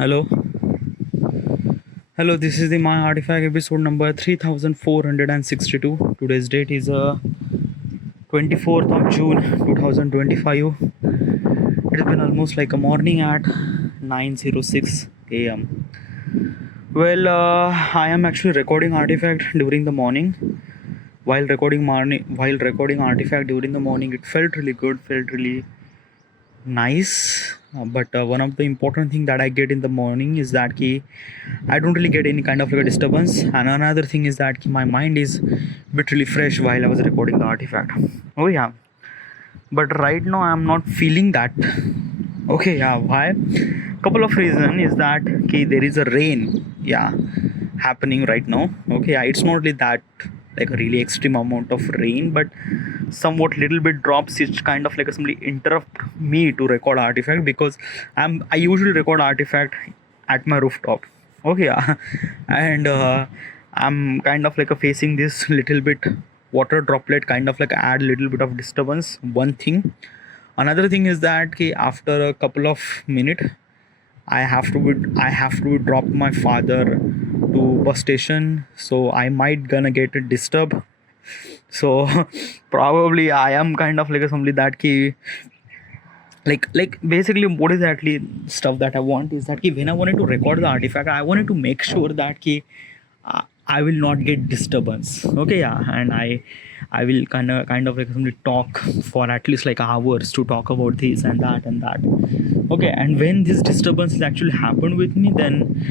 Hello, hello. This is the My Artifact episode number 3462. Today's date is 24th of June 2025. It has been almost like a morning at 9:06 a.m. Well, I am actually recording Artifact during the morning. While recording Artifact during the morning, it felt really good, felt really nice. But one of the important thing that I get in the morning is that I don't really get any kind of like a disturbance. And another thing is that my mind is bit really fresh while I was recording the Artifact. Oh yeah. But right now I'm not feeling that. Okay, yeah. Why? Couple of reason is that there is a rain. Yeah, happening right now. Okay, yeah, it's not really that like a really extreme amount of rain, but somewhat little bit drops which kind of like simply interrupt me to record Artifact because I usually record Artifact at my rooftop. Okay, yeah. And I'm kind of like facing this little bit water droplet kind of like add little bit of disturbance. One thing. Another thing is that after a couple of minutes I have to drop my father to bus station, so I might gonna get a disturb. So probably I am kind of like somebody that like basically what is actually stuff that I want is that when I wanted to record the Artifact, I wanted to make sure that I will not get disturbance. Okay, yeah, and I will kind of like somebody talk for at least like hours to talk about this and that and that. Okay, and when this disturbance actually happened with me, then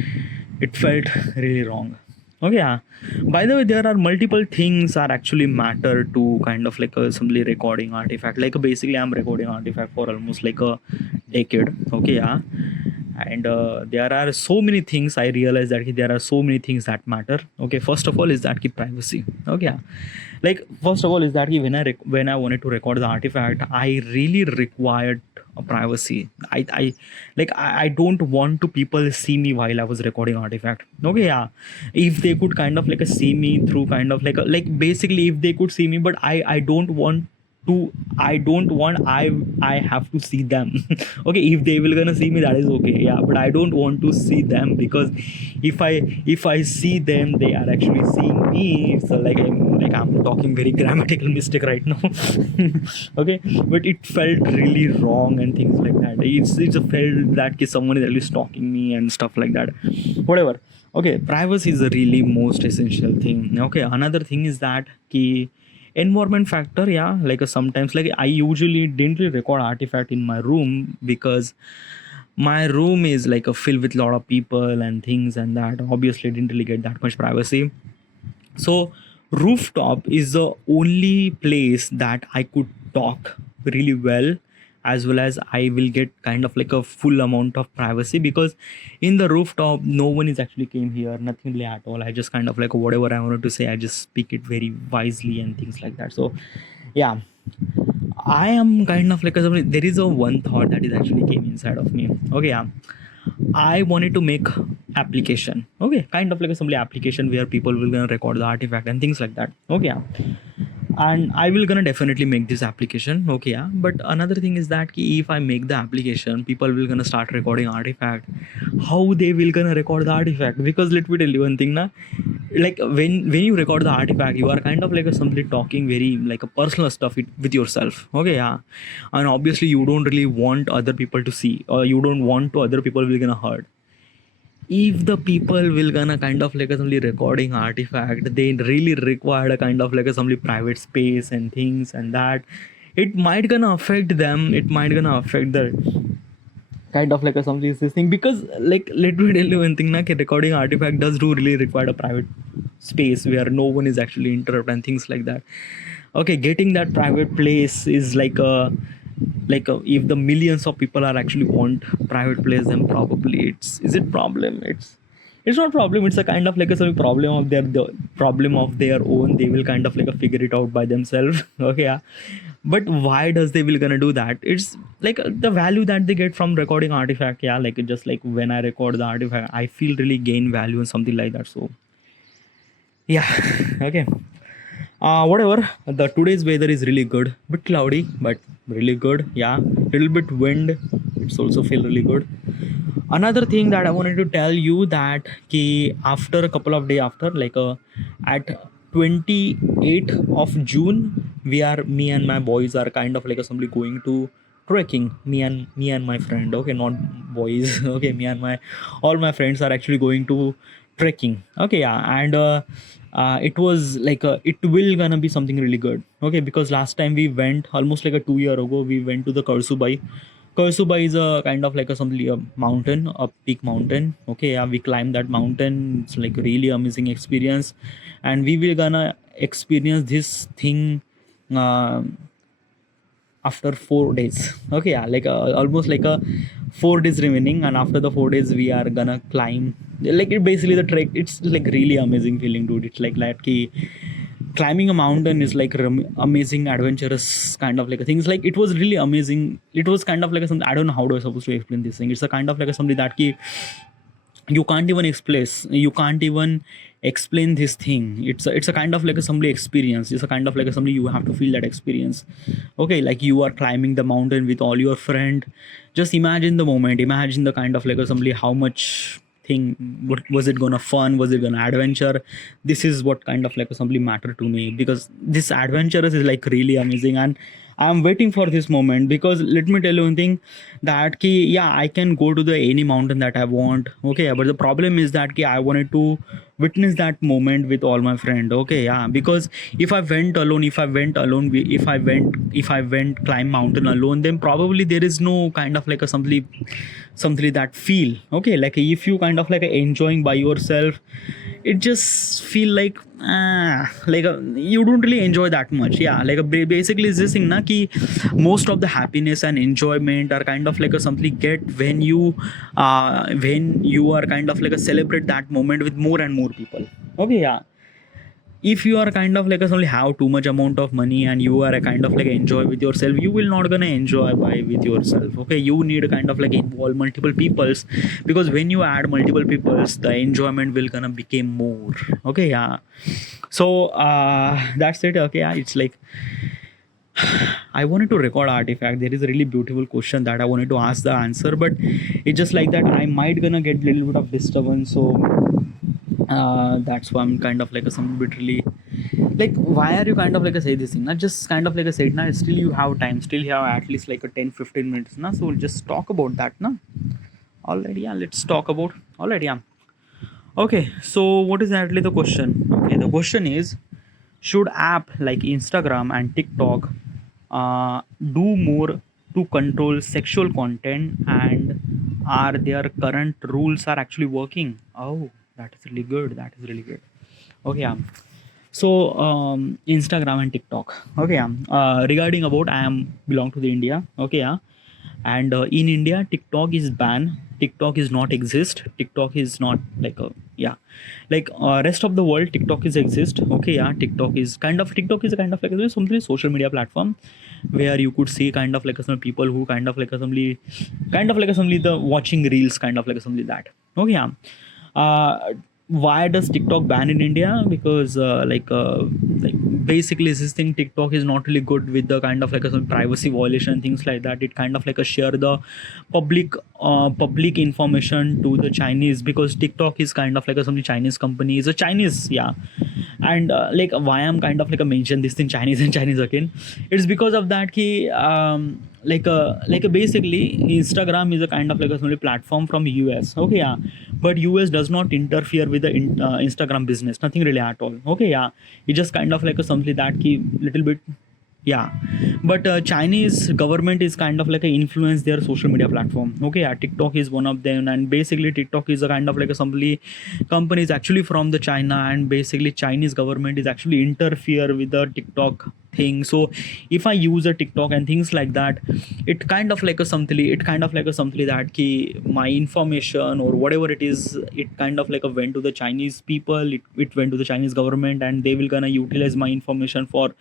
it felt really wrong. Okay, yeah. By the way, there are multiple things that actually matter to kind of like a simply recording Artifact. Like basically, I'm recording Artifact for almost like a decade. Okay, yeah. And there are so many things I realize that there are so many things that matter. Okay, first of all is that privacy. Okay, yeah. Like first of all is that when I wanted to record the Artifact, I really required a privacy. I don't want to people see me while I was recording Artifact. Okay, yeah. If they could kind of like see me through kind of like basically if they could see me, but I have to see them. Okay, if they will gonna see me, that is okay, yeah, but I don't want to see them because if I see them, they are actually seeing me. So I'm talking very grammatical mistake right now. Okay, but it felt really wrong and things like that. It's a felt that someone is really stalking me and stuff like that. Whatever. Okay, privacy is the really most essential thing. Okay, another thing is that environment factor. Yeah, like sometimes like I usually didn't really record Artifact in my room because my room is like a filled with a lot of people and things, and that obviously didn't really get that much privacy. So rooftop is the only place that I could talk really well as I will get kind of like a full amount of privacy because in the rooftop no one is actually came here, nothing really at all. I just kind of like whatever I wanted to say, I just speak it very wisely and things like that. So yeah, I am kind of like there is a one thought that is actually came inside of me. Okay, yeah. I wanted to make application. Okay, kind of like assembly application where people will gonna record the Artifact and things like that. Okay, yeah. And I will gonna definitely make this application. Okay, yeah. But another thing is that if I make the application, people will gonna start recording Artifact. How they will gonna record the Artifact? Because let me tell you one thing, na. Like when you record the Artifact, you are kind of like simply talking very like a personal stuff with yourself. Okay, yeah. And obviously you don't really want other people to see, or you don't want to other people will gonna hurt. If the people will gonna kind of like assembly recording Artifact, they really require a kind of like assembly private space and things and that, it might gonna affect them, it might gonna affect the kind of like assembly this thing. Because like let me tell you one thing, na, recording Artifact does do really require a private space where no one is actually interrupt and things like that. Okay, getting that private place is if the millions of people are actually want private place, then probably is it problem, it's not problem, it's a kind of like a problem of the problem of their own. They will kind of like figure it out by themselves. Okay, yeah. But why does they will gonna do that? It's like the value that they get from recording Artifact. Yeah, like just like when I record the Artifact, I feel really gain value and something like that. So yeah. Okay, whatever. The today's weather is really good, bit cloudy but really good. Yeah, little bit wind, it's also feel really good. Another thing that I wanted to tell you that ki after a couple of days after, like at 28th of June, me and my boys are kind of like assembly going to trekking. Me and my friend, okay, not boys, okay, me and my all my friends are actually going to trekking. Okay, yeah, and it was like it will gonna be something really good. Okay, because last time we went almost like a 2 year ago, we went to the Karsubai. Koisuba is a kind of like a mountain, a peak mountain. Okay, yeah, we climbed that mountain. It's like a really amazing experience, and we will gonna experience this thing uh, after 4 days. Okay, yeah, like almost like a 4 days remaining, and after the 4 days, we are gonna climb. Like it basically the trek. It's like really amazing feeling, dude. It's like that ki climbing a mountain is like amazing adventurous kind of like a thing. It's like it was really amazing. It was kind of like a something. I don't know how do I supposed to explain this thing. It's a kind of like a something that ki you can't even explain this thing. It's a kind of like a somebody experience. It's a kind of like a somebody you have to feel that experience. Okay, like you are climbing the mountain with all your friend. Just imagine the moment, imagine the kind of like a somebody how much thing, what was it gonna fun, was it gonna adventure. This is what kind of like a somebody matter to me, because this adventurous is like really amazing, and I'm waiting for this moment. Because let me tell you one thing, that ki yeah, I can go to the any mountain that I want. Okay, but the problem is that ki I wanted to witness that moment with all my friend. Okay, yeah, because if I went climb mountain alone, then probably there is no kind of like a something that feel. Okay, like if you kind of like enjoying by yourself, it just feel like you don't really enjoy that much. Yeah, like basically is this thing na ki most of the happiness and enjoyment are kind of like a something get when you are kind of like a celebrate that moment with more and more people. Okay, yeah, if you are kind of like a only have too much amount of money and you are a kind of like enjoy with yourself, you will not gonna enjoy by with yourself. Okay, you need a kind of like involve multiple peoples, because when you add multiple peoples, the enjoyment will gonna become more. Okay, yeah, so that's it. Okay, yeah, it's like I wanted to record artifact. There is a really beautiful question that I wanted to ask the answer, but it's just like that I might gonna get little bit of disturbance. So that's why I'm kind of like a some bit really like, why are you kind of like a say this thing? Not just kind of like a say now. Still you have time. Still you have at least like a 10-15 minutes. Na, so we'll just talk about that. Na, already. Yeah, let's talk about already. Yeah. Okay. So what is actually the question? Okay, the question is, should app like Instagram and TikTok do more to control sexual content, and are their current rules are actually working? Oh, that is really good. That is really good. Okay, yeah. So Instagram and TikTok. Okay, yeah. Regarding about, I am belong to the India. Okay, yeah. And in India, TikTok is banned. TikTok is not exist. TikTok is not like a, yeah, like rest of the world. TikTok is exist. Okay, yeah. TikTok is a kind of like a something social media platform where you could see kind of like some people who kind of like assembly, the watching reels kind of like assembly that. Okay, yeah. uh, why does TikTok ban in India? Because like basically this thing, TikTok is not really good with the kind of like some privacy violation and things like that. It kind of like a share the public information to the Chinese, because TikTok is kind of like a some Chinese company, is a Chinese, yeah. And like why I'm kind of like a mention this thing Chinese and Chinese again, it's because of that ki basically Instagram is a kind of like a only platform from US. Okay, yeah, but US does not interfere with the Instagram business, nothing really at all. Okay, yeah, it just kind of like a something that ki little bit, yeah. But Chinese government is kind of like a influence their social media platform. Okay, yeah, TikTok is one of them, and basically TikTok is a kind of like a somebody company is actually from the China, and basically Chinese government is actually interfere with the TikTok thing. So if I use a TikTok and things like that, it kind of like a something, that ki my information or whatever it is, it kind of like a went to the Chinese people, it went to the Chinese government, and they will gonna utilize my information for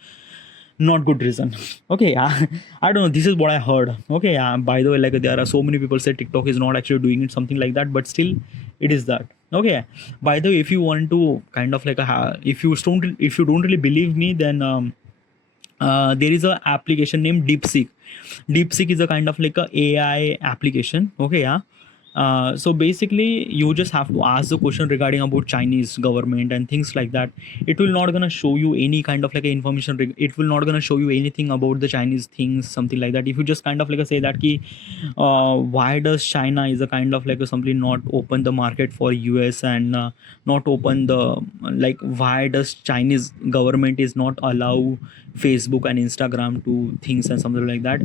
not good reason. Okay, yeah. I don't know, this is what I heard. Okay, yeah, by the way, like there are so many people say TikTok is not actually doing it something like that, but still it is that. Okay, by the way, if you want to kind of like if you don't really believe me, then there is a application named DeepSeek. DeepSeek is a kind of like a AI application. Okay, yeah. So basically you just have to ask the question regarding about Chinese government and things like that. It will not gonna show you any kind of like a information it will not gonna show you anything about the Chinese things, something like that. If you just kind of like a say that ki, why does China is a kind of like a simply not open the market for US, and not open the, like why does Chinese government is not allow Facebook and Instagram to things and something like that.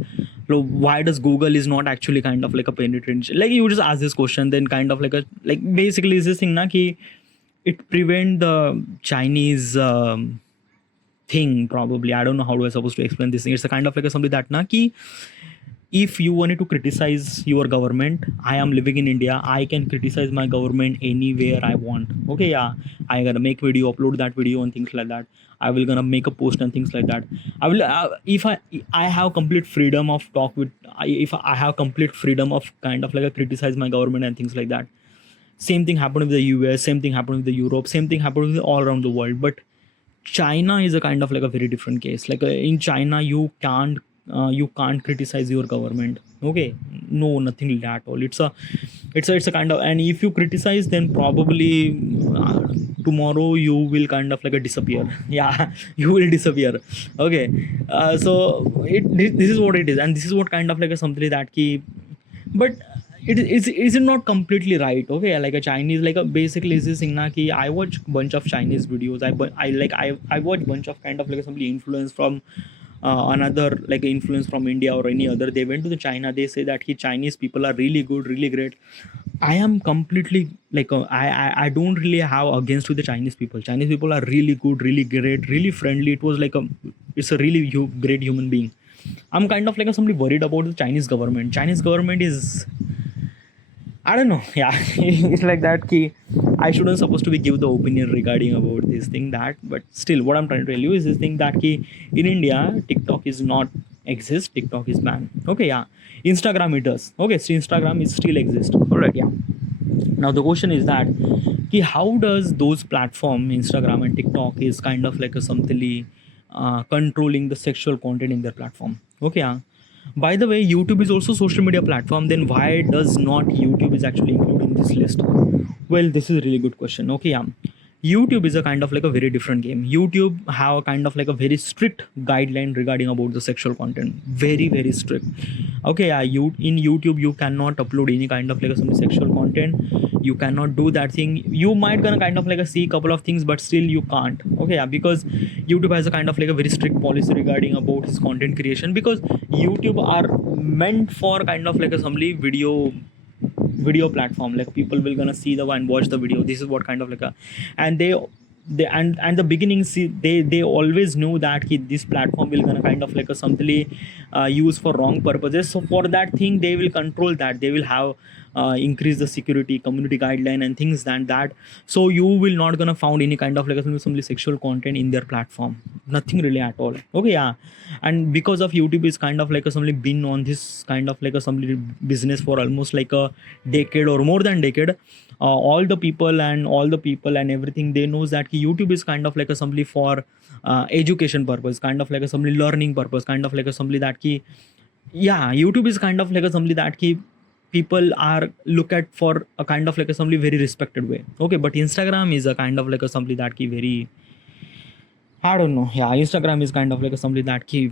So why does Google is not actually kind of like a penetration, like you just ask this question, then kind of like a, like basically is this thing na ki it prevent the Chinese thing. Probably I don't know how do I supposed to explain this thing. It's a kind of like a something that na ki if you wanted to criticize your government, I am living in India, I can criticize my government anywhere I want. Okay, yeah, I gonna make video, upload that video and things like that. I will gonna make a post and things like that. I will if I have complete freedom of talk with, if I have complete freedom of kind of like a criticize my government and things like that. Same thing happened with the US, same thing happened with the Europe, same thing happened with all around the world. But China is a kind of like a very different case. Like in China, you can't criticize your government. Okay, no, nothing like that at all. It's a kind of, and if you criticize, then probably tomorrow you will kind of like a disappear. Yeah, you will disappear. Okay, so this is what it is, and this is what kind of like a something that key, but is it not completely right. Okay, like a Chinese, like a basically is this thing na ki I watch bunch of Chinese videos. I watch bunch of kind of like somebody influence from another, like influence from India or any other. They went to the China, they say that he Chinese people are really good, really great. I am completely like I don't really have against with the Chinese people. Chinese people are really good, really great, really friendly. It was like a, it's a really great human being. I'm kind of like somebody worried about the Chinese government. Chinese government is, I don't know. Yeah, it's like that. Ki I shouldn't supposed to be give the opinion regarding about this thing that, but still, what I'm trying to tell you is this thing that ki in India, TikTok is not exist. TikTok is banned. Okay, yeah. Instagram it does. Okay, so Instagram is still exist. All right, yeah. Now the question is that ki how does those platform Instagram and TikTok is kind of like a something controlling the sexual content in their platform. Okay, yeah. By the way, YouTube is also social media platform. Then why does not YouTube is actually included in this list? Well, this is a really good question. Okay, yeah. YouTube is a kind of like a very different game. YouTube have a kind of like a very strict guideline regarding about the sexual content. Very, very strict. Okay, yeah, you in YouTube you cannot upload any kind of like some sexual content. You cannot do that thing. You might gonna kind of like a see couple of things, but still you can't. Okay, yeah, because YouTube has a kind of like a very strict policy regarding about his content creation, because YouTube are meant for kind of like a assembly video platform. Like people will gonna see the one, watch the video. This is what kind of like a, and they and the beginning, see, they always knew that this platform will gonna kind of like a something use for wrong purposes. So for that thing they will control that. They will have increase the security, community guideline and things than that. So you will not gonna found any kind of like a some sexual content in their platform. Nothing really at all. Okay, yeah. And because of YouTube is kind of like a somebody been on this kind of like a somebody business for almost like a decade or more than decade. All the people and everything, they knows that YouTube is kind of like a somebody for education purpose, kind of like a somebody learning purpose, kind of like a somebody that ki, yeah, YouTube is kind of like a somebody that ki people are look at for a kind of like a somebody very respected way. Okay, but Instagram is a kind of like a somebody that ki very, I don't know. Yeah, Instagram is kind of like a somebody that ki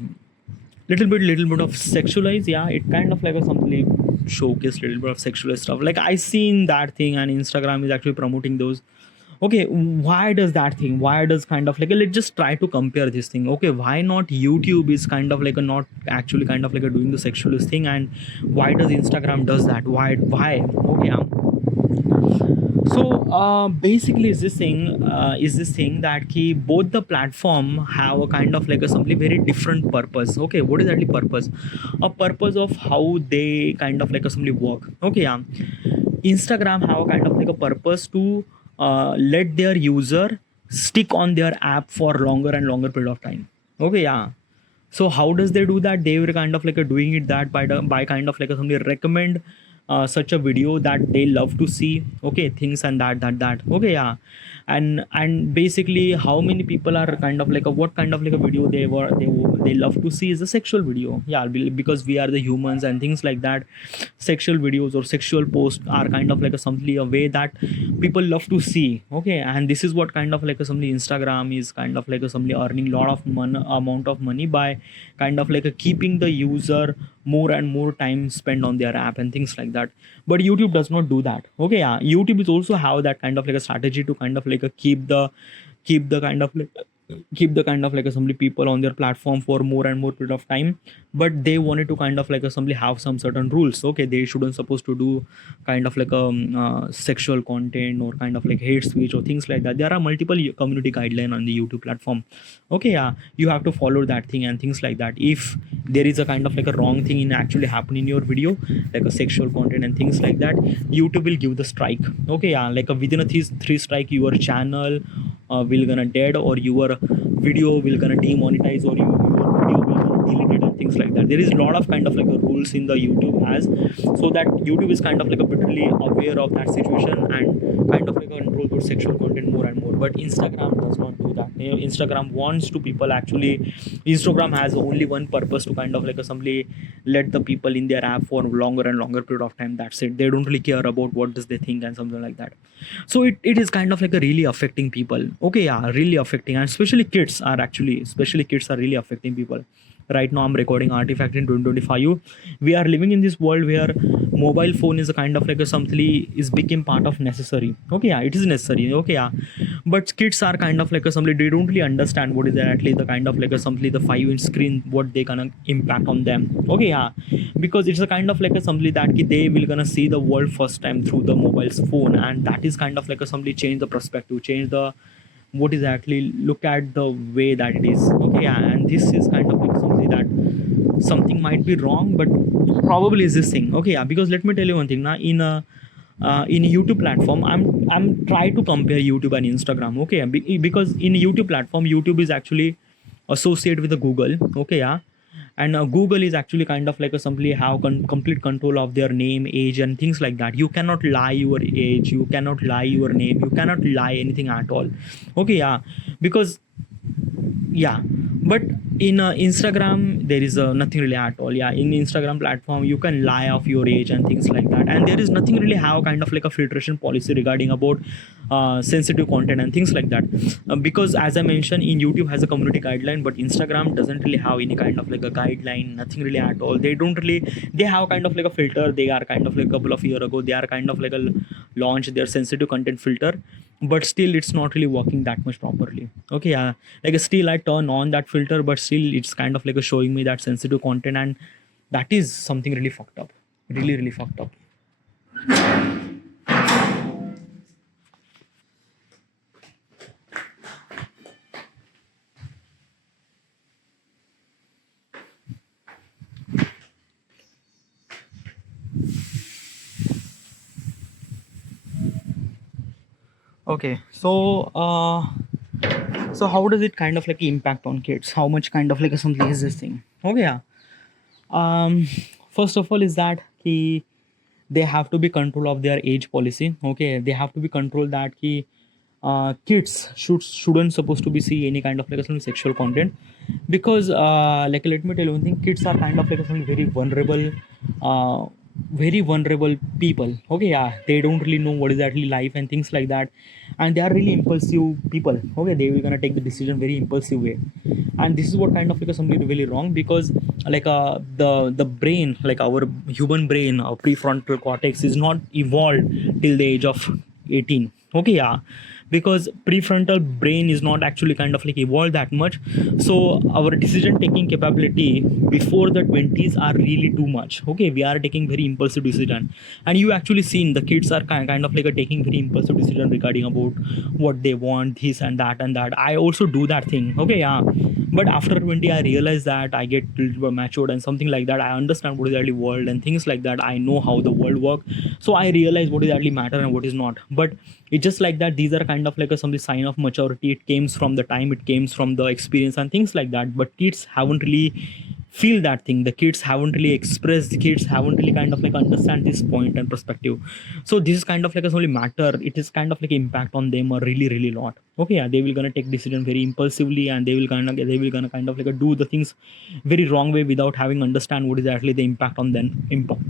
little bit of sexualize. Yeah, it kind of like a something showcase little bit of sexual stuff. Like I seen that thing, and Instagram is actually promoting those. Okay, why does that thing? Why does kind of like let's just try to compare this thing. Okay, why not YouTube is kind of like a not actually kind of like a doing the sexualist thing, and why does Instagram does that? Why? Okay, so basically is this thing that ki both the platform have a kind of like a something very different purpose. Okay, what is actually purpose? A purpose of how they kind of like a something work. Okay, yeah. Instagram have a kind of like a purpose to let their user stick on their app for longer and longer period of time. Okay, yeah. So how does they do that? They were kind of like a doing it that by kind of like a somebody recommend such a video that they love to see. Okay, things and that. Okay, yeah. And basically how many people are kind of like a what kind of like a video they love to see is a sexual video. Yeah, because we are the humans and things like that. Sexual videos or sexual posts are kind of like a simply a way that people love to see. Okay, and this is what kind of like a simply Instagram is kind of like a simply earning lot of amount of money by kind of like a keeping the user more and more time spent on their app and things like that. But YouTube does not do that. Okay, yeah, YouTube is also have that kind of like a strategy to kind of like a keep the kind of like keep the kind of like assembly people on their platform for more and more period of time. But they wanted to kind of like assembly have some certain rules. Okay, they shouldn't supposed to do kind of like sexual content or kind of like hate speech or things like that. There are multiple community guideline on the YouTube platform. Okay, yeah, you have to follow that thing and things like that. If there is a kind of like a wrong thing in actually happen in your video, like a sexual content and things like that, YouTube will give the strike. Okay, yeah, like within a three strike your channel will gonna dead, or your video will gonna demonetize, or your video will gonna delete it and things like that. There is a lot of kind of like a rules in the YouTube has, so that YouTube is kind of like a bitterly aware of that situation and kind of like a control to sexual content more and more. But Instagram does not do that. You know, Instagram wants to people actually. Instagram has only one purpose to kind of like assembly let the people in their app for longer and longer period of time. That's it. They don't really care about what does they think and something like that. So it is kind of like a really affecting people. Okay, yeah, really affecting, and especially kids are really affecting people. Right now I'm recording Artifact in 2025. We are living in this world where mobile phone is a kind of like a something is became part of necessary. Okay, yeah, it is necessary. Okay, yeah, but kids are kind of like a something, they don't really understand what is actually the kind of like a something the 5-inch screen, what they gonna impact on them. Okay, yeah, because it's a kind of like a something that they will gonna see the world first time through the mobile phone, and that is kind of like a something change the perspective, change the what is actually look at the way that it is. Okay, yeah, and this is kind of like something that something might be wrong, but probably is this thing. Okay, yeah, because let me tell you one thing now. In YouTube platform, I'm try to compare YouTube and Instagram. Okay, because in YouTube platform, YouTube is actually associated with the Google. Okay, yeah, and Google is actually kind of like a simply have complete control of their name, age and things like that. You cannot lie your age, you cannot lie your name, you cannot lie anything at all. Okay, yeah, because yeah, but in Instagram there is nothing really at all. Yeah, in Instagram platform you can lie of your age and things like that, and there is nothing really have kind of like a filtration policy regarding about sensitive content and things like that. Because as I mentioned, in YouTube has a community guideline, but Instagram doesn't really have any kind of like a guideline, nothing really at all. They don't really, they have kind of like a filter. They are kind of like a couple of years ago they are kind of like a launch their sensitive content filter, but still it's not really working that much properly. Okay, yeah, like still I turn on that filter, but still it's kind of like a showing me that sensitive content, and that is something really fucked up, really fucked up. Okay, so how does it kind of like impact on kids? How much kind of like something is this thing? Okay, yeah. um First of all is that they have to be control of their age policy. Okay, they have to be control that kids shouldn't supposed to be see any kind of like some sexual content, because like let me tell you one thing, kids are kind of like some uh very vulnerable people. Okay, yeah, they don't really know what is actually life and things like that, and they are really impulsive people. Okay, they will gonna take the decision very impulsive way, and this is what kind of like something really wrong, because like the brain, like our human brain, our prefrontal cortex is not evolved till the age of 18. Okay, yeah, because prefrontal brain is not actually kind of like evolved that much, so our decision taking capability before the 20s are really too much. Okay, we are taking very impulsive decision, and you actually seen the kids are kind of like a taking very impulsive decision regarding about what they want, this and that and that. I also do that thing. Okay, yeah, but after 20 I realized that I get little bit matured and something like that. I understand what is actually world and things like that. I know how the world work, so I realize what is actually matter and what is not. But it's just like that, these are kind of like some sign of maturity. It comes from the time, it comes from the experience and things like that. But kids haven't really feel that thing. The kids haven't really expressed, the kids haven't really kind of like understand this point and perspective. So this is kind of like a only matter, it is kind of like impact on them a really really lot. Okay, yeah, they will gonna take decision very impulsively, and they will gonna kind of like do the things very wrong way without having understand what is actually the impact on them,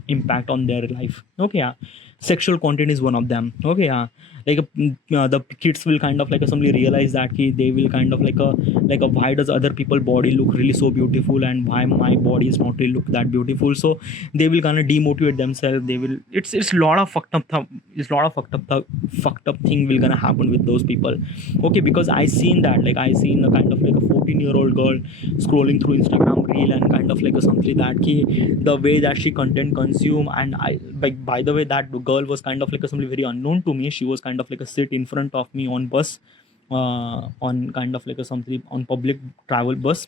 impact on their life. Okay, yeah, sexual content is one of them. Okay, yeah, like the kids will kind of like suddenly realize that they will kind of like a why does other people body look really so beautiful, and why my body is not really look that beautiful. So they will kind of demotivate themselves. They will, it's a lot of fucked up it's a lot of fucked up thing will gonna happen with those people. Okay, because I seen that, like I seen a kind of like a 14-year-old girl scrolling through Instagram reel, and kind of like a something that the way that she content consume. And I, like, by the way, that girl was kind of like a something very unknown to me. She was kind of like a sit in front of me on bus, on kind of like a something on public travel bus.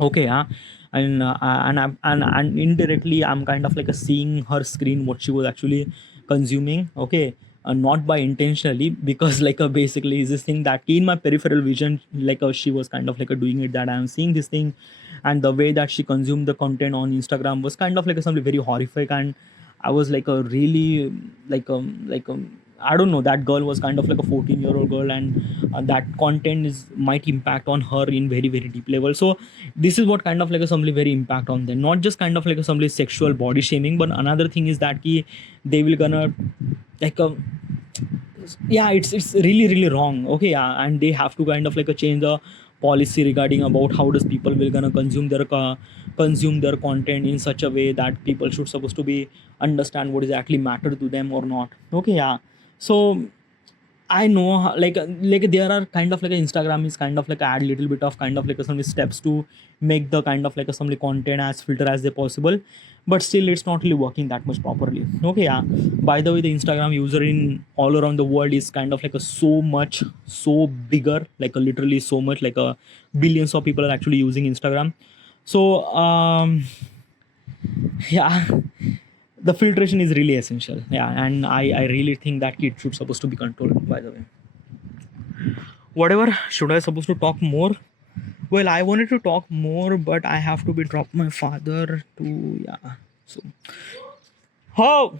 Okay, yeah. And indirectly I'm kind of like a seeing her screen what she was actually consuming. Okay, not by intentionally, because like basically is this thing that in my peripheral vision, like she was kind of like doing it, that I'm seeing this thing. And the way that she consumed the content on Instagram was kind of like something very horrific. And I was like a really I don't know, that girl was kind of like a 14-year-old girl, and that content is might impact on her in very very deep level. So this is what kind of like a somebody very impact on them, not just kind of like a somebody sexual body shaming, but another thing is that they will gonna like yeah, it's really really wrong. Okay, yeah, and they have to kind of like a change the policy regarding about how does people will gonna consume their content in such a way that people should supposed to be understand what is actually matter to them or not. Okay, yeah. So I know like there are kind of like Instagram is kind of like add little bit of kind of like some steps to make the kind of like some content as filter as they possible, but still it's not really working that much properly. Okay, yeah. By the way, the Instagram user in all around the world is kind of like a so much so bigger, like a literally so much, like a billions of people are actually using Instagram. So yeah, the filtration is really essential. Yeah, and I really think that it should supposed to be controlled, by the way. Whatever, should I supposed to talk more? Well, I wanted to talk more, but I have to be drop my father to, yeah. So how